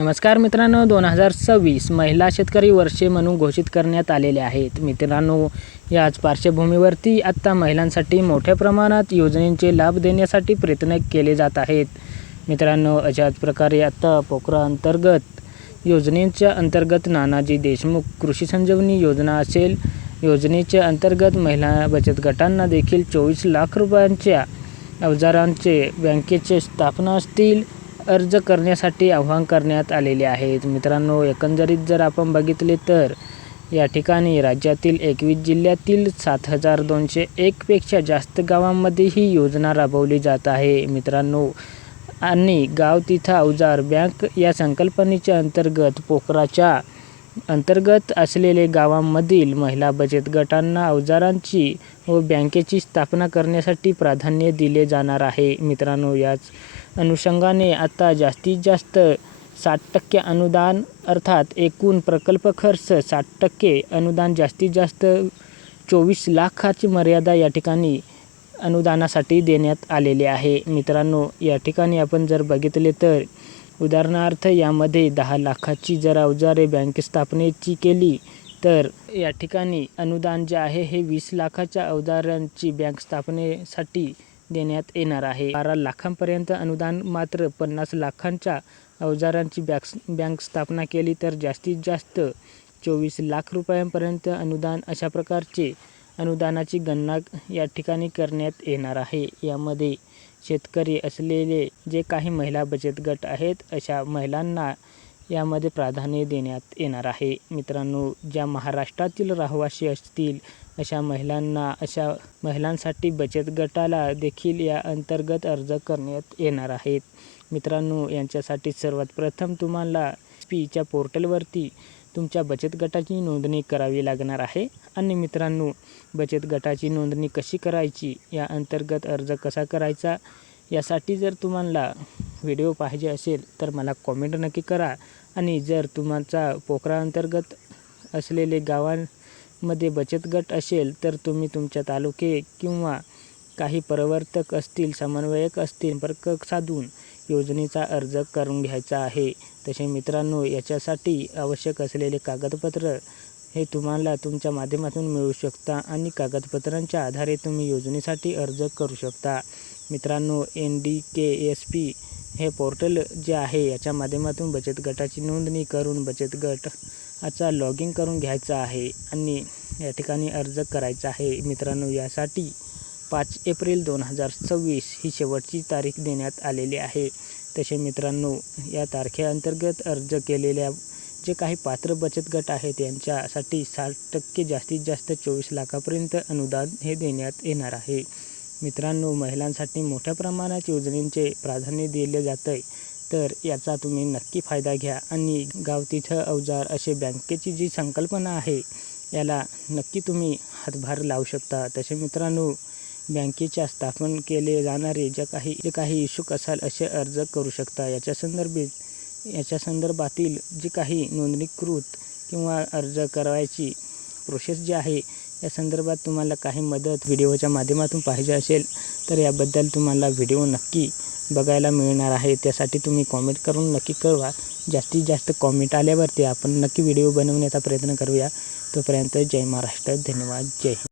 नमस्कार मित्रांनो, 2026 महिला शेतकरी वर्षे म्हणून घोषित करण्यात आलेले आहेत. मित्रांनो, याच पार्श्वभूमीवरती आत्ता महिलांसाठी मोठ्या प्रमाणात योजनेचे लाभ देण्यासाठी प्रयत्न केले जात आहेत. मित्रांनो, अशाच प्रकारे आत्ता पोकरा अंतर्गत योजनेच्या अंतर्गत नानाजी देशमुख कृषी संजीवनी योजना असेल. योजनेच्या अंतर्गत महिला बचत गटांना देखील 24 लाख रुपयांच्या अवजारांचे बँकेचे स्थापना असतील अर्ज करण्यासाठी आवाहन करण्यात आलेले आहेत. मित्रांनो, एकंदरीत जर आपण बघितले तर या ठिकाणी राज्यातील 21 जिल्ह्यातील 7,201 पेक्षा जास्त गावांमध्ये ही योजना राबवली जात आहे. मित्रांनो, आणि गाव तिथं अवजार बँक या संकल्पनेच्या अंतर्गत पोखराच्या अंतर्गत असलेले गावांमधील महिला बचत गटांना अवजारांची व बँकेची स्थापना करण्यासाठी प्राधान्य दिले जाणार आहे. मित्रांनो, याच अनुषंगाने आता जास्तीत जास्त 60% अनुदान अर्थात एकूण प्रकल्प खर्च 60% अनुदान जास्तीत जास्त 24 लाखाची मर्यादा या ठिकाणी अनुदानासाठी देण्यात आलेले आहे. मित्रांनो, या ठिकाणी आपण जर बघितले तर उदाहरणार्थ यामध्ये 10 लाखाची जर अवजारे बँक स्थापनेची केली तर या ठिकाणी अनुदान जे आहे हे 20 लाखाच्या अवजारांची बँक स्थापनेसाठी देण्यात येणार आहे. 12 लाखांपर्यंत अनुदान मात्र 50 लाखांच्या अवजारांची बँक स्थापना केली तर जास्तीत जास्त 24 लाख रुपयांपर्यंत अनुदान अशा प्रकारचे अनुदानाची गणना या ठिकाणी करण्यात येणार आहे. यामध्ये शेतकरी असलेले जे काही महिला बचत गट आहेत अशा महिलांना यामध्ये प्राधान्य देण्यात येणार आहे. मित्रांनो, ज्या महाराष्ट्रातील रहिवासी असतील अशा महिलांसाठी बचत गटाला देखील या अंतर्गत अर्ज करण्यात येणार आहेत. मित्रांनो, यांच्यासाठी सर्वात प्रथम तुम्हाला च्या पोर्टलवरती तुमच्या बचत गटाची नोंदणी करावी लागणार आहे. आणि मित्रांनो, बचत गटाची नोंदणी कशी करायची, या अंतर्गत अर्ज कसा करायचा, यासाठी जर तुम्हाला व्हिडिओ पाहिजे असेल तर मला कॉमेंट नक्की करा. आणि जर तुमचा पोखरा अंतर्गत असलेले गावांमध्ये बचत गट असेल तर तुम्ही तुमच्या तालुके किंवा काही प्रवर्तक असतील, समन्वयक असतील, संपर्क साधून योजनेचा अर्ज करून घ्यायचा आहे. तसे मित्रांनो, याच्यासाठी आवश्यक असलेले कागदपत्र हे तुम्हाला तुमच्या माध्यमातून मिळू शकता आणि कागदपत्रांच्या आधारे तुम्ही योजनेसाठी अर्ज करू शकता. मित्रांनो, NDKSP हे पोर्टल जे आहे याच्या माध्यमातून बचत गटाची नोंदणी करून बचत गटाचा लॉगिन करून घ्यायचा आहे आणि या ठिकाणी अर्ज करायचा आहे. मित्रांनो, यासाठी 5 एप्रिल 2026 ही शेवटची तारीख देण्यात आलेली आहे. तसे मित्रांनो, या तारखेअंतर्गत अर्ज केलेल्या जे काही पात्र बचत गट आहेत यांच्यासाठी 60% जास्तीत जास्त 24 लाखापर्यंत अनुदान हे देण्यात येणार आहे. मित्रांनो, महिलांसाठी मोठ्या प्रमाणात योजनेचे प्राधान्य दिले जातं आहे, तर याचा तुम्ही नक्की फायदा घ्या आणि गाव तिथं अवजार असे बँकेची जी संकल्पना आहे याला नक्की तुम्ही हातभार लावू शकता. तसे मित्रांनो, बँकेच्या स्थापन केले जाणारे जे काही इच्छुक असाल असे अर्ज करू शकता. याच्या संदर्भातील जी काही नोंदणीकृत किंवा अर्ज करायची प्रोसेस जी आहे या संदर्भात तुम्हाला काही मदत व्हिडिओच्या माध्यमातून पाहिजे असेल तर याबद्दल तुम्हाला व्हिडिओ नक्की बघायला मिळणार आहे. त्यासाठी तुम्ही कॉमेंट करून नक्की कळवा. जास्तीत जास्त कॉमेंट आल्यावरती आपण नक्की व्हिडिओ बनवण्याचा प्रयत्न करूया. तोपर्यंत जय महाराष्ट्र, धन्यवाद, जय हिंद.